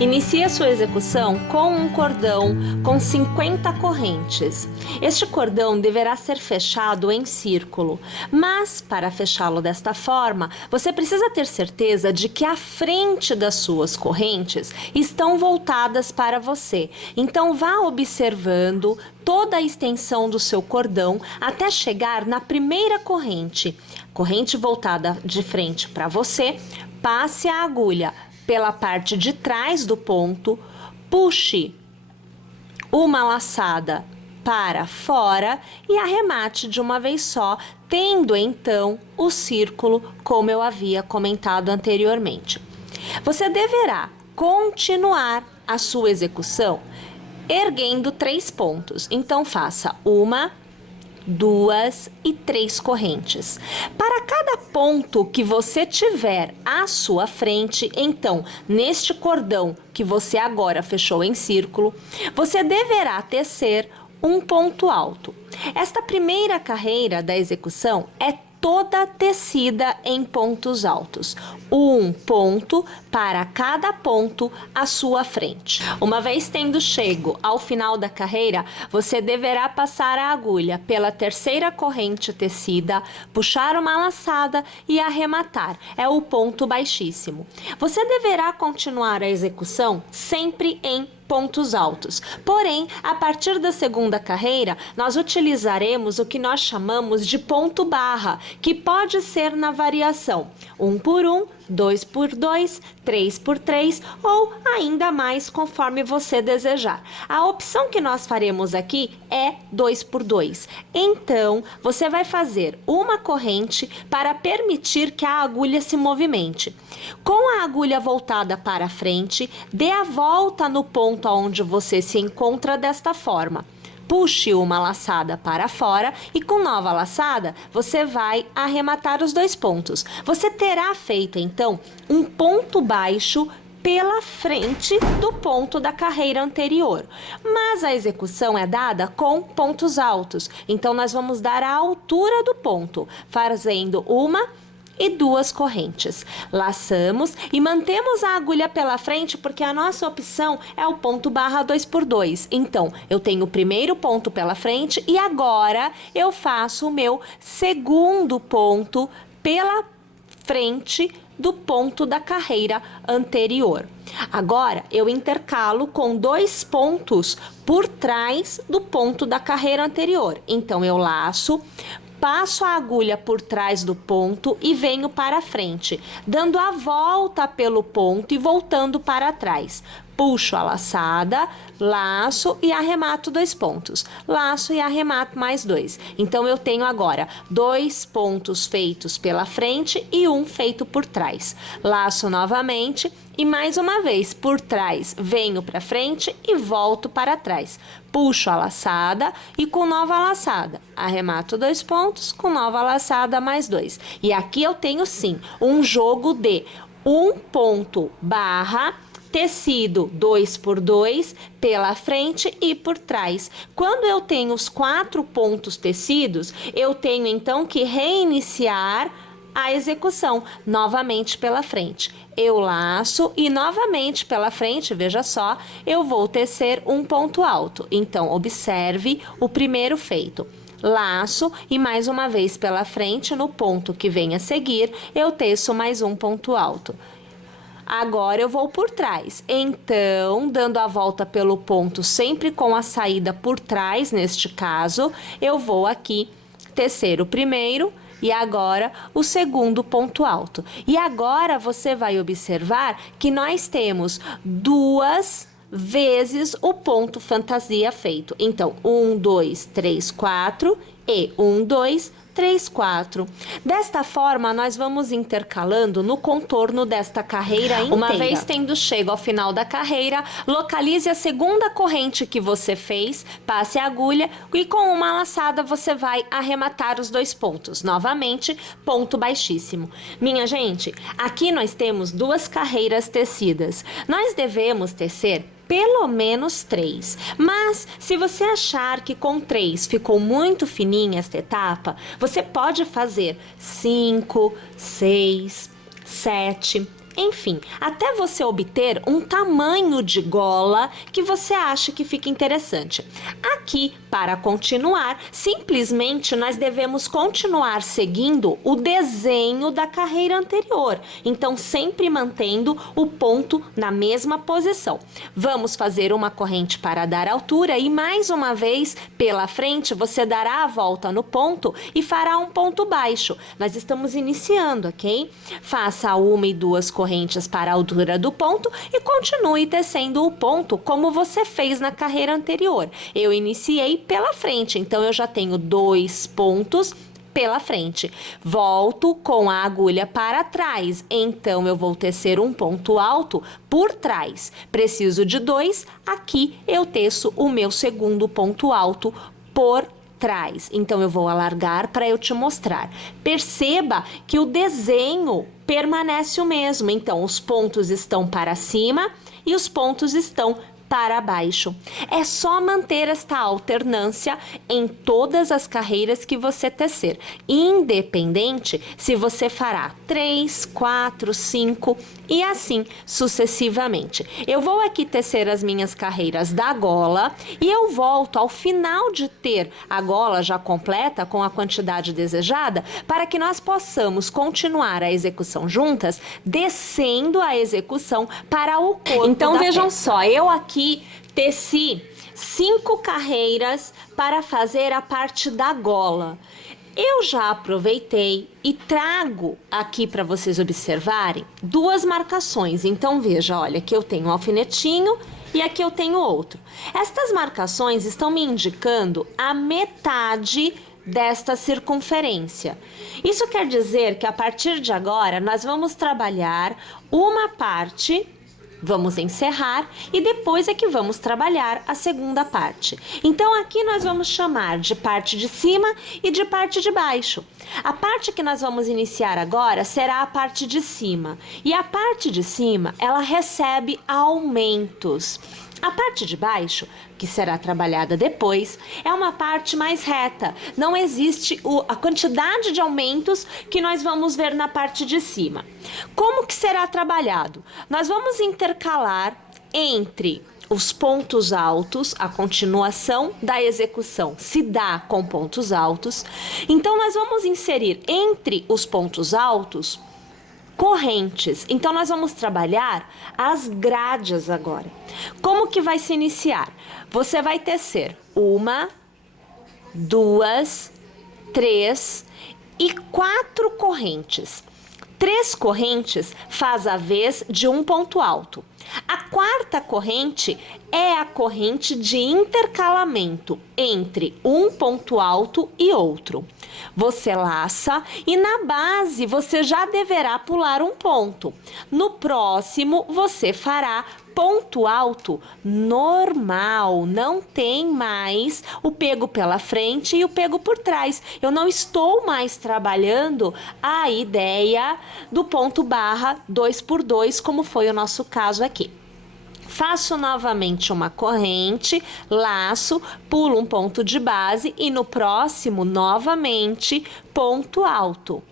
Inicie a sua execução com um cordão com 50 correntes. Este cordão deverá ser fechado em círculo, mas para fechá-lo desta forma, você precisa ter certeza de que a frente das suas correntes estão voltadas para você. Então vá observando toda a extensão do seu cordão até chegar na primeira corrente. Corrente voltada de frente para você, passe a agulha pela parte de trás do ponto, puxe uma laçada para fora e arremate de uma vez só, tendo então o círculo como eu havia comentado anteriormente. Você deverá continuar a sua execução erguendo 3 pontos. Então faça 1, 2 e 3 correntes. Para cada ponto que você tiver à sua frente, então, neste cordão que você agora fechou em círculo, você deverá tecer um ponto alto. Esta primeira carreira da execução é toda tecida em pontos altos. Um ponto para cada ponto à sua frente. Uma vez tendo chego ao final da carreira, você deverá passar a agulha pela terceira corrente tecida, puxar uma laçada e arrematar. É o ponto baixíssimo. Você deverá continuar a execução sempre em pontos altos. Porém, a partir da segunda carreira, nós utilizaremos o que nós chamamos de ponto barra, que pode ser na variação 1 por 1, 2 por 2, 3 por 3 ou ainda mais conforme você desejar. A opção que nós faremos aqui é 2 por 2. Então, você vai fazer uma corrente para permitir que a agulha se movimente. Com a agulha voltada para frente, dê a volta no ponto onde você se encontra desta forma. Puxe uma laçada para fora e com nova laçada você vai arrematar os 2 pontos. Você terá feito então um ponto baixo pela frente do ponto da carreira anterior. Mas a execução é dada com pontos altos. Então nós vamos dar a altura do ponto, fazendo 1 e 2 correntes. Laçamos e mantemos a agulha pela frente porque a nossa opção é o ponto barra 2 por 2. Então, eu tenho o primeiro ponto pela frente e agora eu faço o meu segundo ponto pela frente do ponto da carreira anterior. Agora, eu intercalo com 2 pontos por trás do ponto da carreira anterior. Então, eu laço, passo a agulha por trás do ponto e venho para frente, dando a volta pelo ponto e voltando para trás. Puxo a laçada, laço e arremato 2 pontos. Laço e arremato mais 2. Então, eu tenho agora 2 pontos feitos pela frente e 1 feito por trás. Laço novamente e mais uma vez por trás, venho para frente e volto para trás. Puxo a laçada e com nova laçada, arremato 2 pontos, com nova laçada mais 2. E aqui eu tenho sim um jogo de 1 ponto barra tecido 2 por 2 pela frente e por trás. Quando eu tenho os 4 pontos tecidos, eu tenho então que reiniciar a execução novamente pela frente. Eu laço e novamente pela frente, veja só, eu vou tecer um ponto alto. Então, observe o primeiro feito. Laço e mais uma vez pela frente, no ponto que vem a seguir, eu teço mais um ponto alto. Agora eu vou por trás, então, dando a volta pelo ponto, sempre com a saída por trás, neste caso, eu vou aqui tecer o primeiro e agora o segundo ponto alto. E agora você vai observar que nós temos 2 vezes o ponto fantasia feito. Então, 1, 2, 3, 4 e 1, 2, 3, 4. Desta forma, nós vamos intercalando no contorno desta carreira inteira. Uma vez tendo chego ao final da carreira, localize a segunda corrente que você fez, passe a agulha e com uma laçada você vai arrematar os 2 pontos. Novamente, ponto baixíssimo. Minha gente, aqui nós temos 2 carreiras tecidas. Nós devemos tecer pelo menos 3. Mas, se você achar que com 3 ficou muito fininha esta etapa, você pode fazer 5, 6, 7 Enfim, até você obter um tamanho de gola que você acha que fica interessante. Aqui, para continuar, simplesmente nós devemos continuar seguindo o desenho da carreira anterior. Então, sempre mantendo o ponto na mesma posição. Vamos fazer uma corrente para dar altura e mais uma vez, pela frente, você dará a volta no ponto e fará um ponto baixo. Nós estamos iniciando, ok? Faça uma e duas correntes para a altura do ponto e continue tecendo o ponto como você fez na carreira anterior. Eu iniciei pela frente, então eu já tenho 2 pontos pela frente. Volto com a agulha para trás, então eu vou tecer um ponto alto por trás. Preciso de 2, aqui eu teço o meu segundo ponto alto por trás. Então eu vou alargar para eu te mostrar. Perceba que o desenho permanece o mesmo. Então os pontos estão para cima e os pontos estão para baixo. É só manter esta alternância em todas as carreiras que você tecer, independente se você fará 3, 4, 5 e assim sucessivamente. Eu vou aqui tecer as minhas carreiras da gola e eu volto ao final de ter a gola já completa com a quantidade desejada para que nós possamos continuar a execução juntas, descendo a execução para o corpo. Então vejam só, eu aqui teci 5 carreiras para fazer a parte da gola. Eu já aproveitei e trago aqui para vocês observarem 2 marcações. Então veja, olha, aqui eu tenho um alfinetinho e aqui eu tenho outro. Estas marcações estão me indicando a metade desta circunferência. Isso quer dizer que a partir de agora nós vamos trabalhar uma parte. Vamos encerrar e depois é que vamos trabalhar a segunda parte. Então aqui nós vamos chamar de parte de cima e de parte de baixo. A parte que nós vamos iniciar agora será a parte de cima. E a parte de cima, ela recebe aumentos. A parte de baixo, que será trabalhada depois, é uma parte mais reta. Não existe a quantidade de aumentos que nós vamos ver na parte de cima. Como que será trabalhado? Nós vamos intercalar entre os pontos altos, a continuação da execução se dá com pontos altos. Então, nós vamos inserir entre os pontos altos correntes. Então, nós vamos trabalhar as grades agora. Como que vai se iniciar? Você vai tecer 1, 2, 3 e 4 correntes. 3 correntes faz a vez de um ponto alto. A 4ª corrente é a corrente de intercalamento entre um ponto alto e outro. Você laça e na base você já deverá pular um ponto. No próximo você fará ponto alto normal, não tem mais o pego pela frente e o pego por trás. Eu não estou mais trabalhando a ideia do ponto barra 2 por 2, como foi o nosso caso aqui. Faço novamente uma corrente, laço, pulo um ponto de base e no próximo, novamente, ponto alto.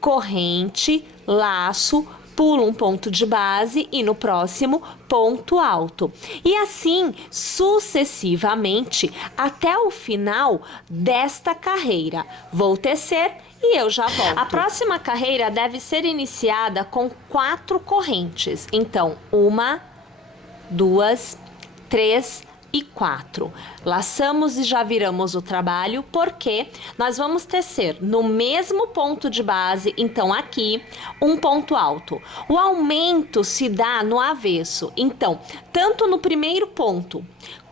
Corrente, laço, pulo um ponto de base e no próximo, ponto alto. E assim, sucessivamente, até o final desta carreira. Vou tecer e eu já volto. A próxima carreira deve ser iniciada com 4 correntes. Então, 1, 2, 3 e 4. Laçamos e já viramos o trabalho, porque nós vamos tecer no mesmo ponto de base, então aqui, um ponto alto. O aumento se dá no avesso, então, tanto no primeiro ponto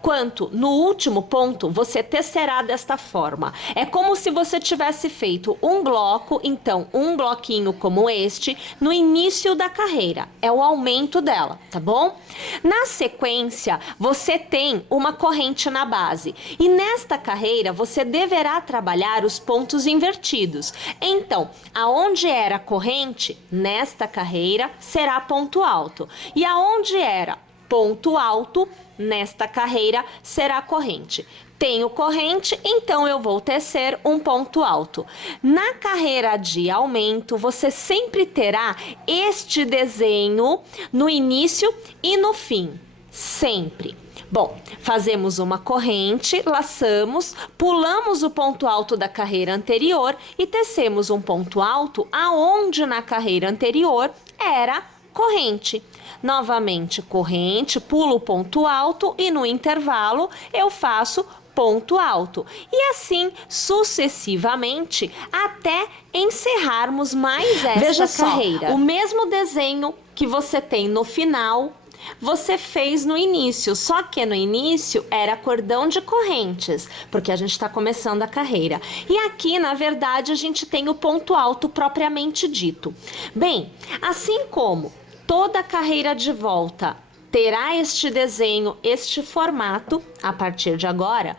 quanto no último ponto, você tecerá desta forma. É como se você tivesse feito um bloco, então um bloquinho como este, no início da carreira. É o aumento dela, tá bom? Na sequência, você tem uma corrente na base. E nesta carreira, você deverá trabalhar os pontos invertidos. Então, aonde era corrente, nesta carreira, será ponto alto. E aonde era ponto alto, nesta carreira será corrente. Tenho corrente, então eu vou tecer um ponto alto. Na carreira de aumento, você sempre terá este desenho no início e no fim, sempre. Bom, fazemos uma corrente, laçamos, pulamos o ponto alto da carreira anterior e tecemos um ponto alto aonde na carreira anterior era corrente. Novamente corrente, pulo o ponto alto e no intervalo eu faço ponto alto. E assim sucessivamente até encerrarmos mais essa carreira. O mesmo desenho que você tem no final, você fez no início, só que no início era cordão de correntes, porque a gente está começando a carreira. E aqui, na verdade, a gente tem o ponto alto propriamente dito. Bem, assim como toda carreira de volta terá este desenho, este formato, a partir de agora,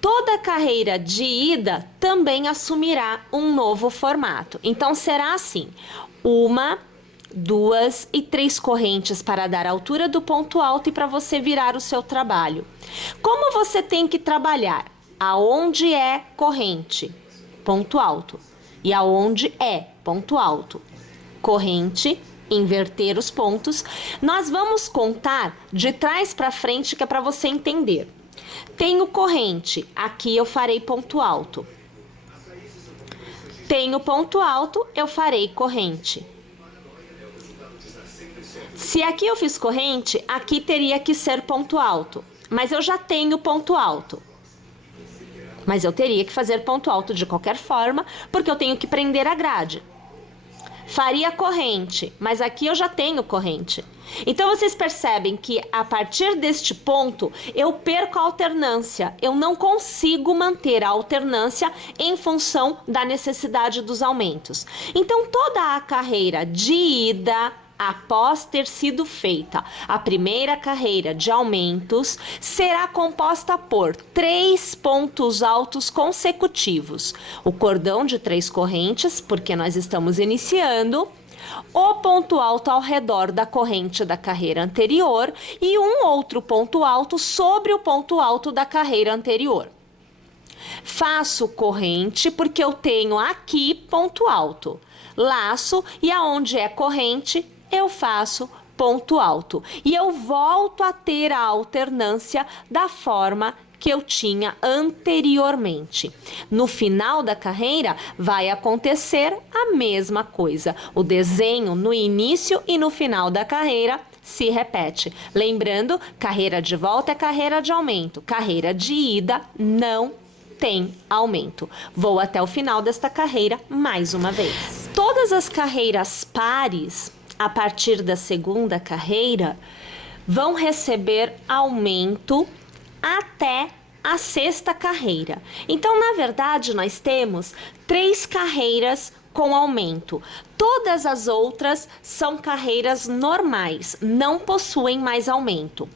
toda carreira de ida também assumirá um novo formato. Então, será assim, 1, 2 e 3 correntes para dar a altura do ponto alto e para você virar o seu trabalho. Como você tem que trabalhar? Aonde é corrente? Ponto alto. E aonde é ponto alto? Corrente, inverter os pontos. Nós vamos contar de trás para frente, que é para você entender. Tenho corrente, aqui eu farei ponto alto. Tenho ponto alto, eu farei corrente. Se aqui eu fiz corrente, aqui teria que ser ponto alto. Mas eu já tenho ponto alto. Mas eu teria que fazer ponto alto de qualquer forma, porque eu tenho que prender a grade. Faria corrente, mas aqui eu já tenho corrente. Então vocês percebem que a partir deste ponto eu perco a alternância. Eu não consigo manter a alternância em função da necessidade dos aumentos. Então toda a carreira de ida, após ter sido feita a primeira carreira de aumentos, será composta por 3 pontos altos consecutivos. O cordão de 3 correntes, porque nós estamos iniciando, o ponto alto ao redor da corrente da carreira anterior e um outro ponto alto sobre o ponto alto da carreira anterior. Faço corrente porque eu tenho aqui ponto alto. Laço e aonde é corrente, eu faço ponto alto. E eu volto a ter a alternância da forma que eu tinha anteriormente. No final da carreira, vai acontecer a mesma coisa. O desenho no início e no final da carreira se repete. Lembrando, carreira de volta é carreira de aumento. Carreira de ida não tem aumento. Vou até o final desta carreira mais uma vez. Todas as carreiras pares, a partir da segunda carreira, vão receber aumento até a sexta carreira. Então, na verdade, nós temos 3 carreiras com aumento. Todas as outras são carreiras normais, não possuem mais aumento.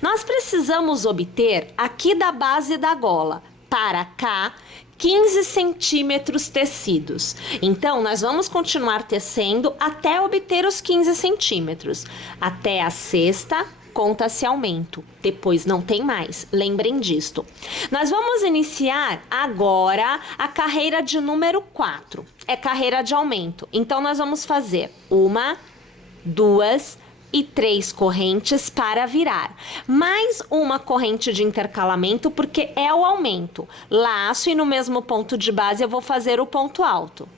Nós precisamos obter aqui da base da gola para cá 15 centímetros tecidos. Então, nós vamos continuar tecendo até obter os 15 centímetros. Até a sexta, conta-se aumento. Depois não tem mais. Lembrem disto. Nós vamos iniciar agora a carreira de número 4. É carreira de aumento. Então, nós vamos fazer 1, 2 e 3 correntes para virar. Mais uma corrente de intercalamento, porque é o aumento. Laço e no mesmo ponto de base eu vou fazer o ponto alto.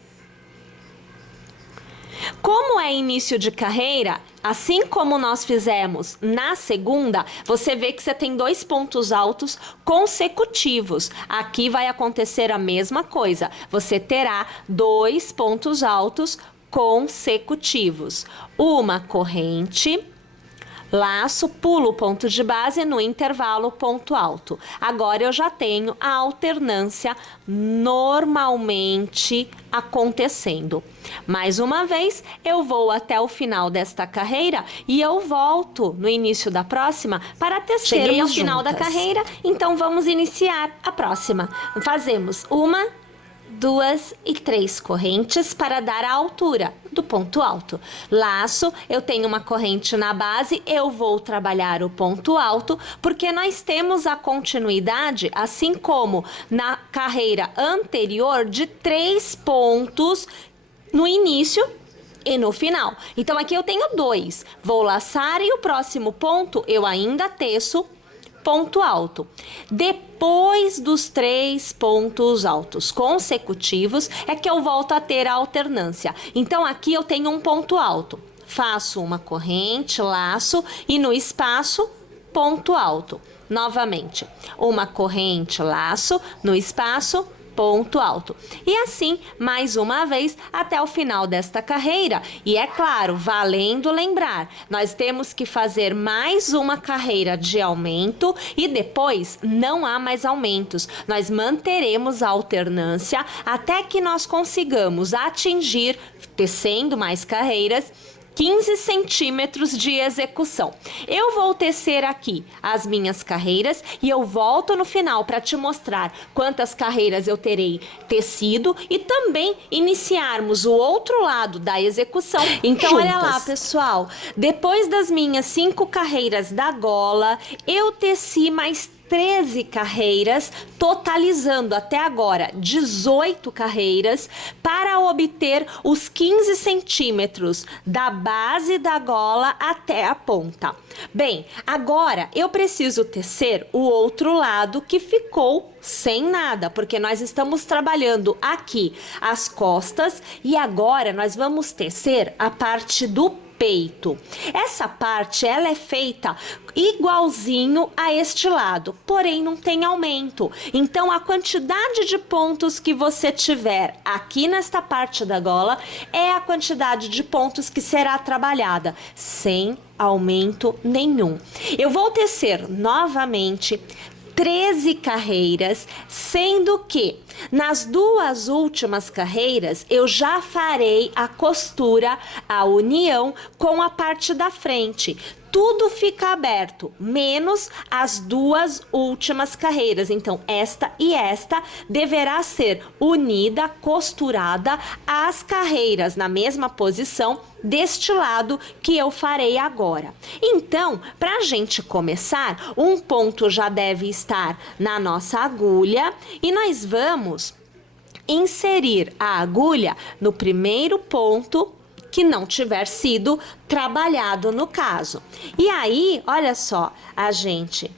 Como é início de carreira, assim como nós fizemos na segunda, você vê que você tem 2 pontos altos consecutivos. Aqui vai acontecer a mesma coisa. Você terá 2 pontos altos consecutivos. Uma corrente, laço, pulo o ponto de base, no intervalo ponto alto. Agora eu já tenho a alternância normalmente acontecendo. Mais uma vez, eu vou até o final desta carreira e eu volto no início da próxima para tecermos juntas. Cheguei ao final da carreira, então vamos iniciar a próxima. Fazemos 1, 2 e 3 correntes para dar a altura do ponto alto. Laço, eu tenho uma corrente na base, eu vou trabalhar o ponto alto, porque nós temos a continuidade, assim como na carreira anterior, de 3 pontos no início e no final. Então, aqui eu tenho 2. Vou laçar e o próximo ponto eu ainda teço ponto alto. Depois dos 3 pontos altos consecutivos é que eu volto a ter a alternância. Então, aqui eu tenho um ponto alto. Faço uma corrente, laço e no espaço, ponto alto. Novamente, uma corrente, laço, no espaço, ponto alto. E assim, mais uma vez, até o final desta carreira. E é claro, valendo lembrar, nós temos que fazer mais uma carreira de aumento e depois não há mais aumentos. Nós manteremos a alternância até que nós consigamos atingir, tecendo mais carreiras, 15 centímetros de execução. Eu vou tecer aqui as minhas carreiras e eu volto no final para te mostrar quantas carreiras eu terei tecido e também iniciarmos o outro lado da execução. Então, juntas. Olha lá, pessoal, depois das minhas 5 carreiras da gola, eu teci mais 13 carreiras, totalizando até agora 18 carreiras para obter os 15 centímetros da base da gola até a ponta. Bem, agora eu preciso tecer o outro lado que ficou sem nada, porque nós estamos trabalhando aqui as costas e agora nós vamos tecer a parte do peito. Essa parte, ela é feita igualzinho a este lado, porém não tem aumento. Então, a quantidade de pontos que você tiver aqui nesta parte da gola é a quantidade de pontos que será trabalhada, sem aumento nenhum. Eu vou tecer novamente 13 carreiras, sendo que nas 2 últimas carreiras eu já farei a costura, a união com a parte da frente. Tudo fica aberto, menos as 2 últimas carreiras. Então, esta e esta deverá ser unida, costurada às carreiras na mesma posição deste lado que eu farei agora. Então, para a gente começar, um ponto já deve estar na nossa agulha e nós vamos inserir a agulha no primeiro ponto que não tiver sido trabalhado no caso. E aí, olha só, a gente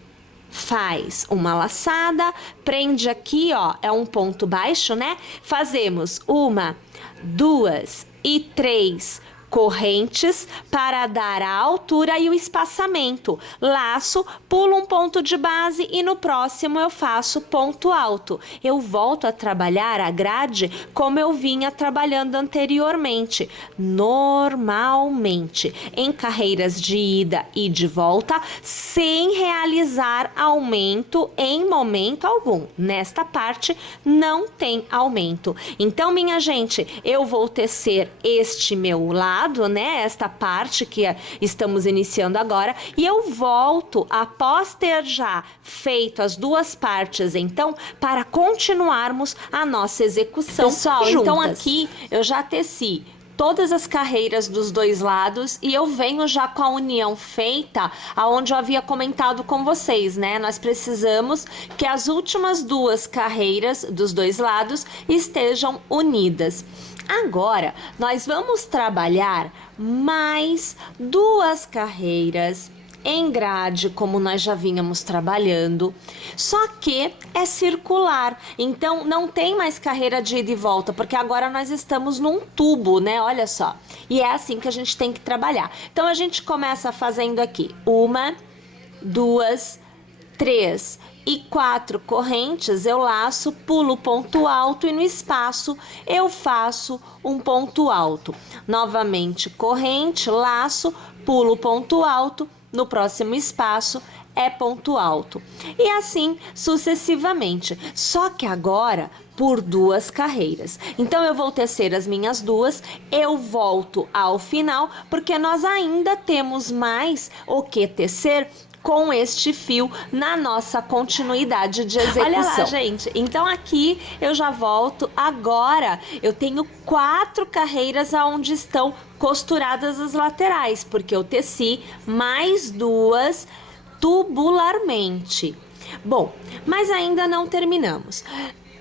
faz uma laçada, prende aqui, ó, é um ponto baixo, né? Fazemos 1, 2 e 3 correntes para dar a altura e o espaçamento. Laço, pulo um ponto de base e no próximo eu faço ponto alto. Eu volto a trabalhar a grade como eu vinha trabalhando anteriormente, normalmente, em carreiras de ida e de volta, sem realizar aumento em momento algum. Nesta parte não tem aumento. Então, minha gente, eu vou tecer este meu lado, né, esta parte que estamos iniciando agora, e eu volto após ter já feito as 2 partes, então, para continuarmos a nossa execução. Pessoal, juntas. Então aqui eu já teci todas as carreiras dos 2 lados e eu venho já com a união feita, aonde eu havia comentado com vocês, né? Nós precisamos que as últimas 2 carreiras dos 2 lados estejam unidas. Agora, nós vamos trabalhar mais 2 carreiras em grade, como nós já vínhamos trabalhando, só que é circular, então não tem mais carreira de ida e volta, porque agora nós estamos num tubo, né? Olha só, e é assim que a gente tem que trabalhar. Então, a gente começa fazendo aqui 1, 2, 3 e 4 correntes, eu laço, pulo ponto alto e no espaço eu faço um ponto alto. Novamente, corrente, laço, pulo ponto alto, no próximo espaço é ponto alto. E assim sucessivamente. Só que agora por 2 carreiras. Então, eu vou tecer as minhas 2, eu volto ao final, porque nós ainda temos mais o que tecer com este fio na nossa continuidade de execução. Olha lá, gente, então aqui eu já volto. Agora eu tenho 4 carreiras aonde estão costuradas as laterais, porque eu teci mais 2 tubularmente. Bom, mas ainda não terminamos.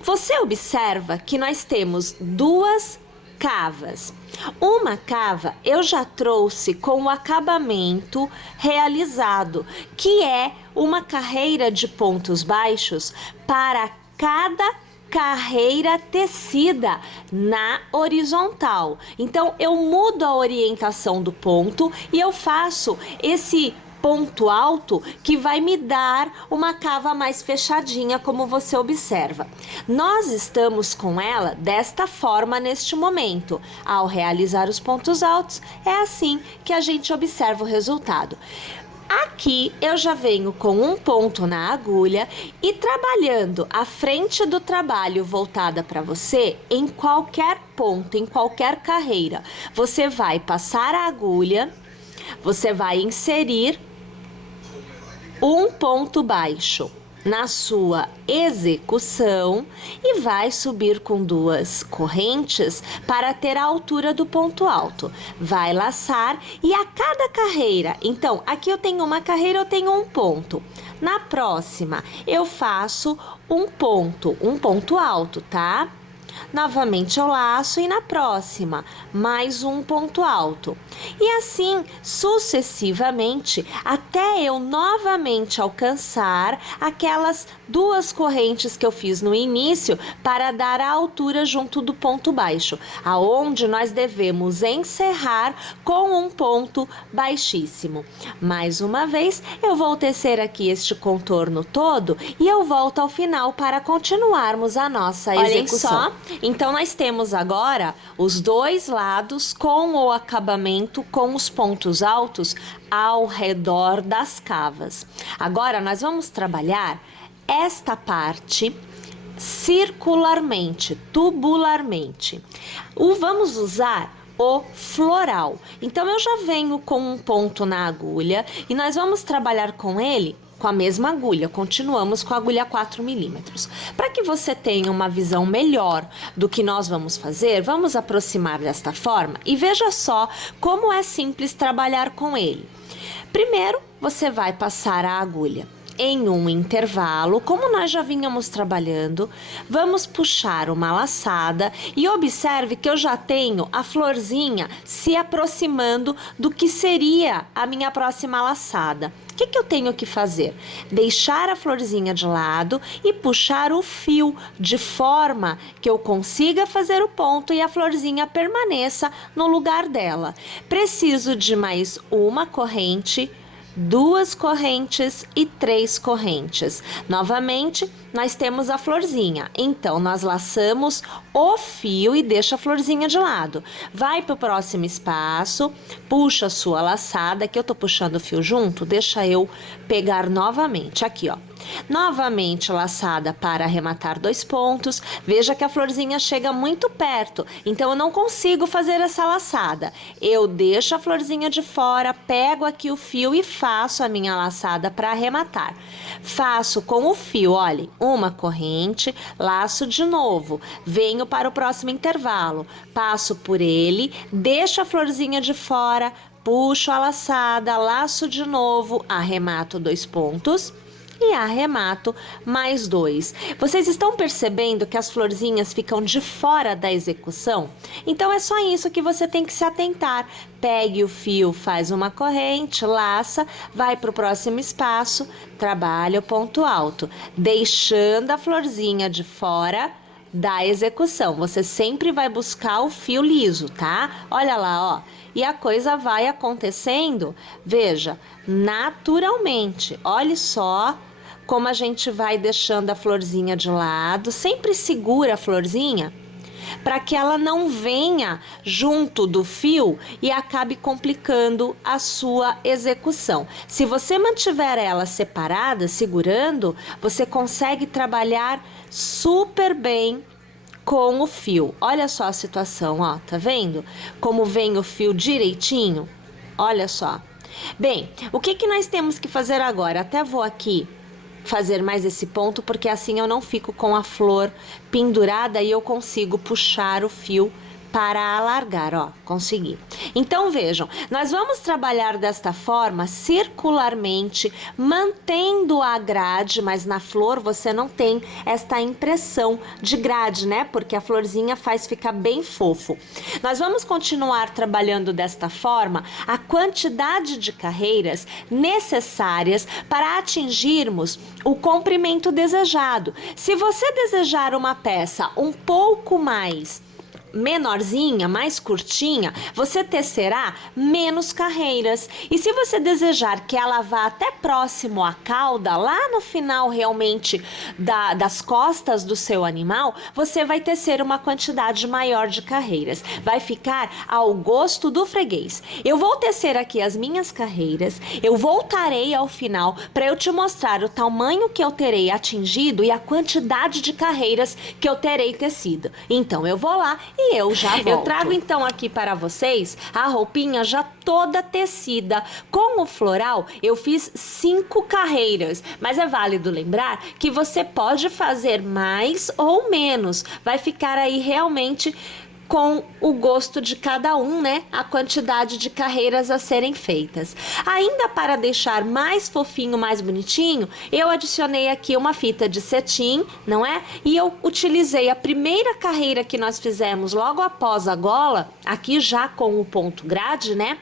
Você observa que nós temos 2 cavas. Uma cava eu já trouxe com o acabamento realizado, que é uma carreira de pontos baixos para cada carreira tecida na horizontal. Então eu mudo a orientação do ponto e eu faço esse ponto alto que vai me dar uma cava mais fechadinha, como você observa. Nós estamos com ela desta forma neste momento. Ao realizar os pontos altos, é assim que a gente observa o resultado. Aqui eu já venho com um ponto na agulha e trabalhando a frente do trabalho voltada para você em qualquer ponto, em qualquer carreira. Você vai passar a agulha, você vai inserir um ponto baixo na sua execução e vai subir com 2 correntes para ter a altura do ponto alto. Vai laçar e a cada carreira, então aqui eu tenho uma carreira, eu tenho um ponto. Na próxima eu faço um ponto alto, tá? Novamente eu laço e na próxima mais um ponto alto. E assim sucessivamente até eu novamente alcançar aquelas 2 correntes que eu fiz no início para dar a altura junto do ponto baixo, aonde nós devemos encerrar com um ponto baixíssimo. Mais uma vez eu vou tecer aqui este contorno todo e eu volto ao final para continuarmos a nossa execução. Olhem só. Então nós temos agora os 2 lados com o acabamento com os pontos altos ao redor das cavas. Agora nós vamos trabalhar esta parte circularmente, tubularmente. Vamos usar o floral. Então eu já venho com um ponto na agulha e nós vamos trabalhar com ele com a mesma agulha, continuamos com a agulha 4 milímetros. Para que você tenha uma visão melhor do que nós vamos fazer, vamos aproximar desta forma e veja só como é simples trabalhar com ele. Primeiro, você vai passar a agulha em um intervalo, como nós já vínhamos trabalhando, vamos puxar uma laçada e observe que eu já tenho a florzinha se aproximando do que seria a minha próxima laçada. O que eu tenho que fazer? Deixar a florzinha de lado e puxar o fio de forma que eu consiga fazer o ponto e a florzinha permaneça no lugar dela. Preciso de mais uma corrente, 2 correntes e 3 correntes. Novamente, nós temos a florzinha. Então, nós laçamos o fio e deixa a florzinha de lado. Vai para o próximo espaço, puxa a sua laçada, que eu tô puxando o fio junto, deixa eu pegar novamente. Aqui, ó. Novamente laçada para arrematar 2 pontos. Veja que a florzinha chega muito perto, então eu não consigo fazer essa laçada. Eu deixo a florzinha de fora, pego aqui o fio e faço a minha laçada para arrematar. Faço com o fio, olhem, uma corrente, laço de novo, venho para o próximo intervalo, passo por ele, deixo a florzinha de fora, puxo a laçada, laço de novo, arremato 2 pontos e arremato mais 2. Vocês estão percebendo que as florzinhas ficam de fora da execução? Então é só isso que você tem que se atentar. Pegue o fio, faz uma corrente, laça, vai para o próximo espaço, trabalha o ponto alto, deixando a florzinha de fora da execução. Você sempre vai buscar o fio liso, tá? Olha lá, ó. E a coisa vai acontecendo, veja, naturalmente. Olha só como a gente vai deixando a florzinha de lado, sempre segura a florzinha para que ela não venha junto do fio e acabe complicando a sua execução. Se você mantiver ela separada, segurando, você consegue trabalhar super bem com o fio. Olha só a situação, ó, tá vendo? Como vem o fio direitinho? Olha só. Bem, o que nós temos que fazer agora? Até vou aqui fazer mais esse ponto, porque assim eu não fico com a flor pendurada e eu consigo puxar o fio para alargar, ó, consegui. Então vejam, nós vamos trabalhar desta forma circularmente, mantendo a grade, mas na flor você não tem esta impressão de grade, né? Porque a florzinha faz ficar bem fofo. Nós vamos continuar trabalhando desta forma a quantidade de carreiras necessárias para atingirmos o comprimento desejado. Se você desejar uma peça um pouco mais menorzinha, mais curtinha, você tecerá menos carreiras. E se você desejar que ela vá até próximo à cauda, lá no final realmente das costas do seu animal, você vai tecer uma quantidade maior de carreiras. Vai ficar ao gosto do freguês. Eu vou tecer aqui as minhas carreiras, eu voltarei ao final para eu te mostrar o tamanho que eu terei atingido e a quantidade de carreiras que eu terei tecido. Então eu vou lá e eu já volto. Eu trago então aqui para vocês a roupinha já toda tecida. Com o floral eu fiz 5 carreiras, mas é válido lembrar que você pode fazer mais ou menos. Vai ficar aí realmente com o gosto de cada um, né? A quantidade de carreiras a serem feitas. Ainda para deixar mais fofinho, mais bonitinho, eu adicionei aqui uma fita de cetim, não é? E eu utilizei a primeira carreira que nós fizemos logo após a gola, aqui já com o ponto grade, né?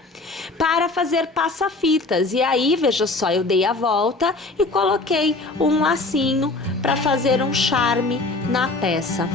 Para fazer passa-fitas. E aí, veja só, eu dei a volta e coloquei um lacinho para fazer um charme na peça.